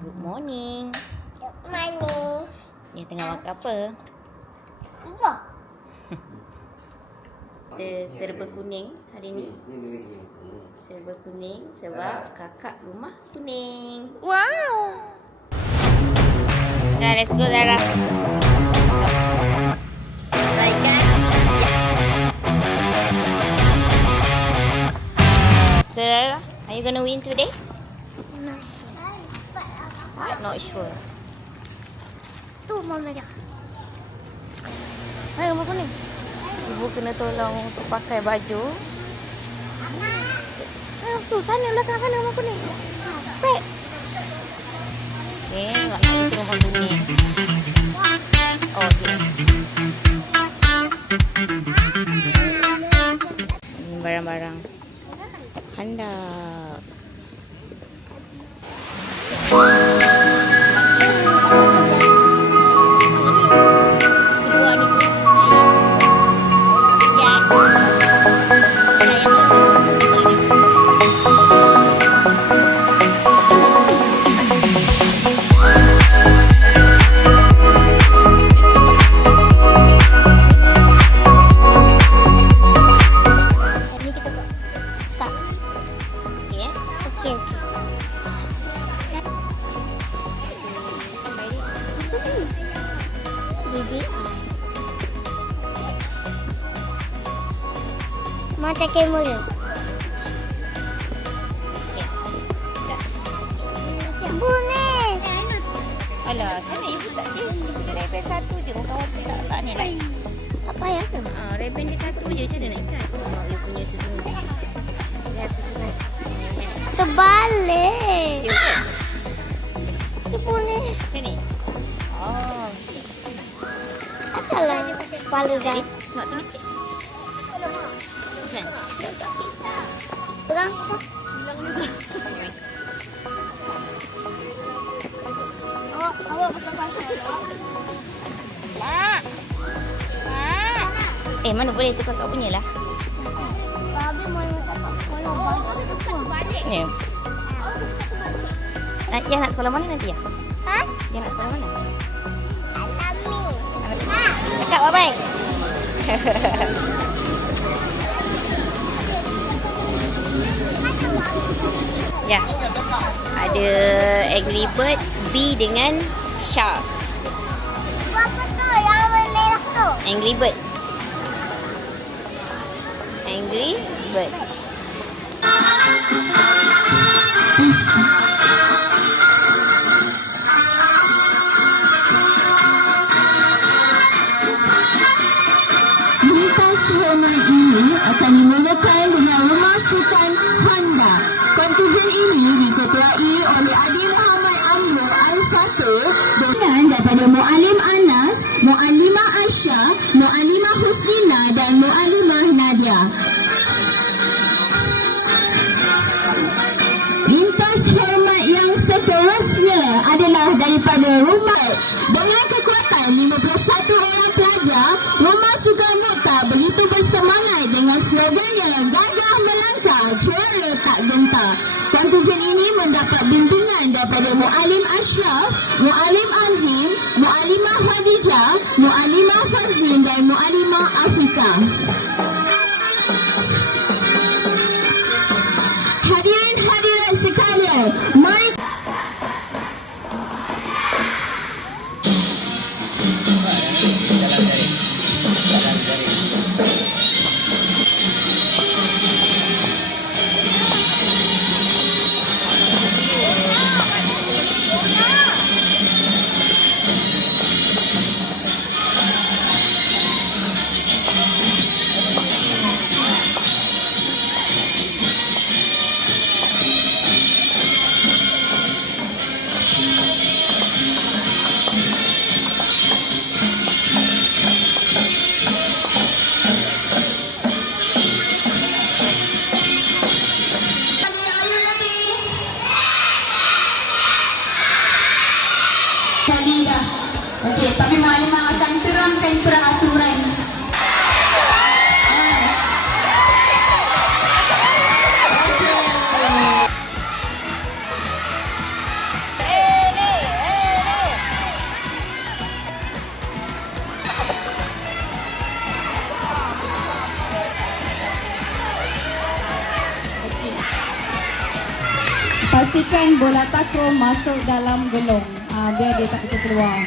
Good morning. Money. Ni tengah makan apa? Apa? Ada serba kuning hari ni. Serba kuning sebab kakak rumah kuning. Wow. Dah, let's go Zara. Stop. Baik kan? So Zara, are you gonna win today? What? Not sure. Tu mama dah. Hai rumah kuning. Ibu kena tolong untuk pakai baju. Tu sana belakang sana rumah kuning. Pek. Okay, nak pergi ke rumah kuning. Oh, okay. Ini barang-barang handap. Kedua ni tu. Ya. Ni kita buat. Tak. Okey eh. Okey okey. Gigi. Macam kamera. Bunyi. Alah, sana ibu tak dia. Kita reben satu je. Kawan tu tak ni lah. Tak payah ke? Reben dia satu je. Macam mana nak ikat? Oh, dia punya sendiri. Dia have to try. Terbalik. Dia bukan? Dia bunyi. Sini. Oh. Takkanlah kepala dah. Nak tengok sikit. Kan? Terang. Awak betul pasal. Mak! Mak! Mana boleh tu kakak punya lah. Babi mau cakap mau balik. Ni. Yang nak sekolah mana nanti ya? Ha? Yang nak sekolah mana? Alami. Kakak bye-bye. Ya. Ada Angry Bird B dengan Shark. Apa tu yang merah tu? Angry Bird. Angry Bird. Lintas hormat ini akan dimulakan dengan Rumah Sultan Handa. Kontijen ini diketuai oleh Adi Muhammad Amrul Al-Fatih dan daripada Mu'alim Anas, Mu'alimah Aisyah, Mu'alimah Husnina dan Mu'alimah Nadia. Lintas hormat yang seterusnya adalah daripada rumah dengan kekuatan 51 orang pelajar, Rumah Sultan Mokhtar begitu bersemangat dengan slogan yang gagah melangkah, juara tak gentar. Kontijen ini mendapat bimbingan daripada Mu'alim Ashraf, Mu'alim Azim, Mu'alimah Khadijah, Mu'alimah Fazlin dan Mu'alimah Afrika. Hadirin hadirat sekalian, mari Okey, tapi Mu'alimah akan terangkan peraturan. Okey. pastikan bola takraw masuk dalam gelong. Biar dia tak boleh keluar.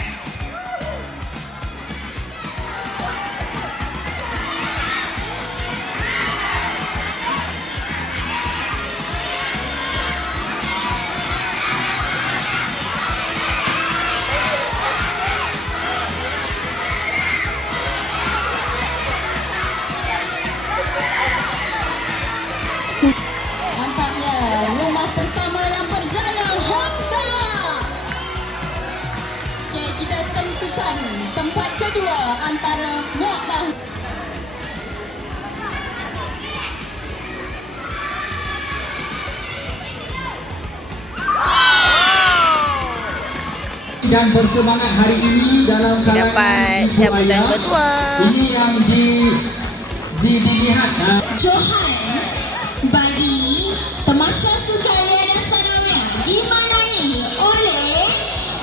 Nampaknya rumah pertama yang berjaya Honda. Okey, kita tentukan tempat kedua antara Mu'tah. Dan bersemangat hari ini dalam kalangan Dapat ibu cabutan ayah. kedua. Ini yang dilihat. Johan bagi Tamasya Sukan dan Sanawiyah dimenangi oleh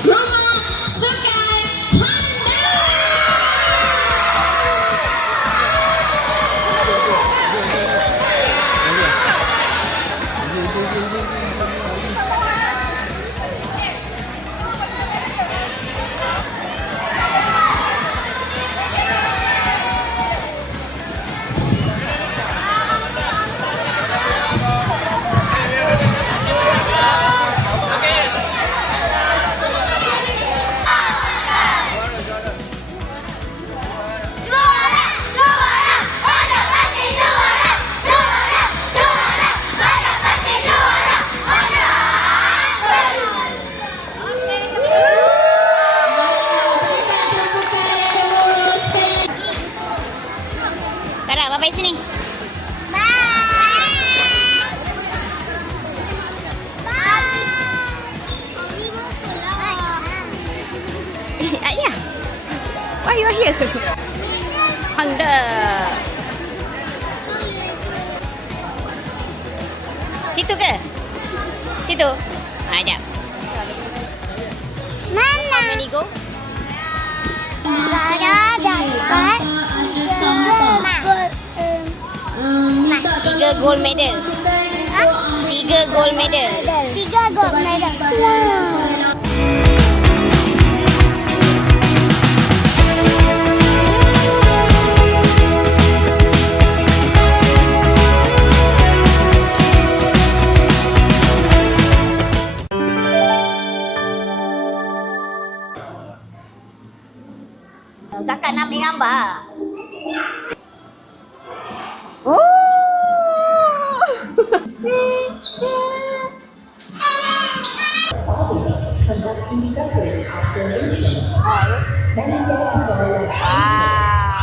Rumah Sukan Honda. Juara, juara, Honda pasti juara. Juara, juara, Honda pasti juara. Honda. Kara, bapak sini. Ayah. Why you are here? Honda. Situ ke? Situ? Jap. Mana? How many go? Saya dapat Tiga gold medal. 3 gold medal. 3 gold medal. Wow. Kakak nak ambil gambar. Wow.